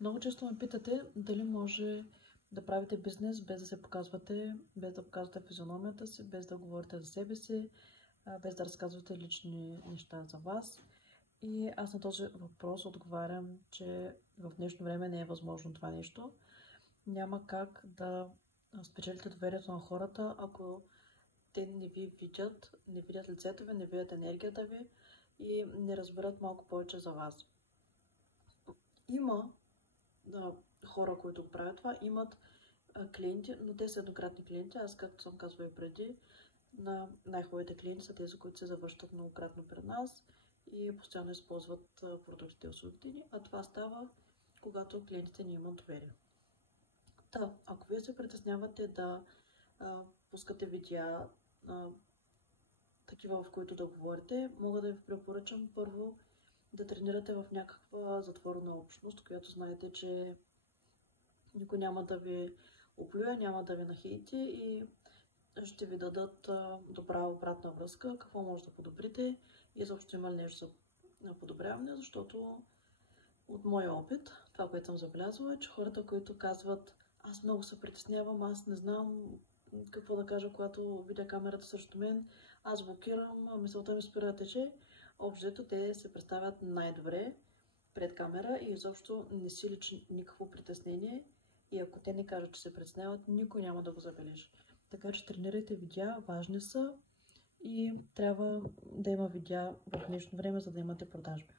Много често ме питате дали може да правите бизнес без да се показвате, без да показвате физиономията си, без да говорите за себе си, без да разказвате лични неща за вас. И аз на този въпрос отговарям, че в днешно време не е възможно това нещо. Няма как да спечелите доверието на хората, ако те не ви видят, не видят лицето ви, не видят енергията ви и не разберат малко повече за вас. Има хора, които го правят това, имат клиенти, но те са еднократни клиенти. Аз, както съм казвала и преди, на най-хубавите клиенти са тези, които се завръщат многократно пред нас и постоянно използват продуктите и услугите ни, а това става, когато клиентите ни имат доверие. Ако вие се притеснявате да пускате видеа, такива, в които да говорите, мога да ви препоръчам първо да тренирате в някаква затворена общност, която знаете, че никой няма да ви оплюе, няма да ви нахейти и ще ви дадат добра обратна връзка, какво може да подобрите и изобщо има ли нещо за подобряване, защото от моя опит, това, което съм забелязала е, че хората, които казват аз много се притеснявам, аз не знам какво да кажа, когато видя камерата срещу мен, аз блокирам, мисълта ми спира да тече, общо те се представят най-добре пред камера и изобщо не си личи никакво притеснение и ако те не кажат, че се притесняват, никой няма да го забележи. Така че тренирайте видеа, важни са и трябва да има видеа в днешно време, за да имате продажби.